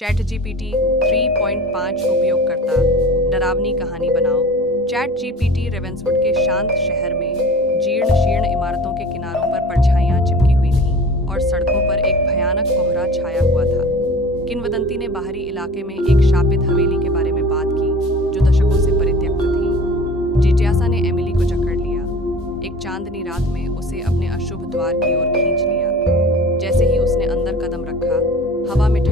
Chat GPT 3.5 उपयोगकर्ता डरावनी कहानी बनाओ। चैट जीपीटी रेवेंसवुड के शांत शहर में जीर्ण शीर्ण इमारतों के किनारों पर परछाइयां चिपकी हुई थीं और सड़कों पर एक भयानक कोहरा छाया हुआ था। किंवदंती ने बाहरी इलाके में एक शापित हवेली के बारे में बात की जो दशकों से परित्यक्त थी। जिज्ञासा ने एमिली को जकड़ लिया। एक चांदनी रात में उसे अपने अशुभ द्वार की ओर खींच लिया। जैसे ही उसने अंदर कदम रखा, हवा में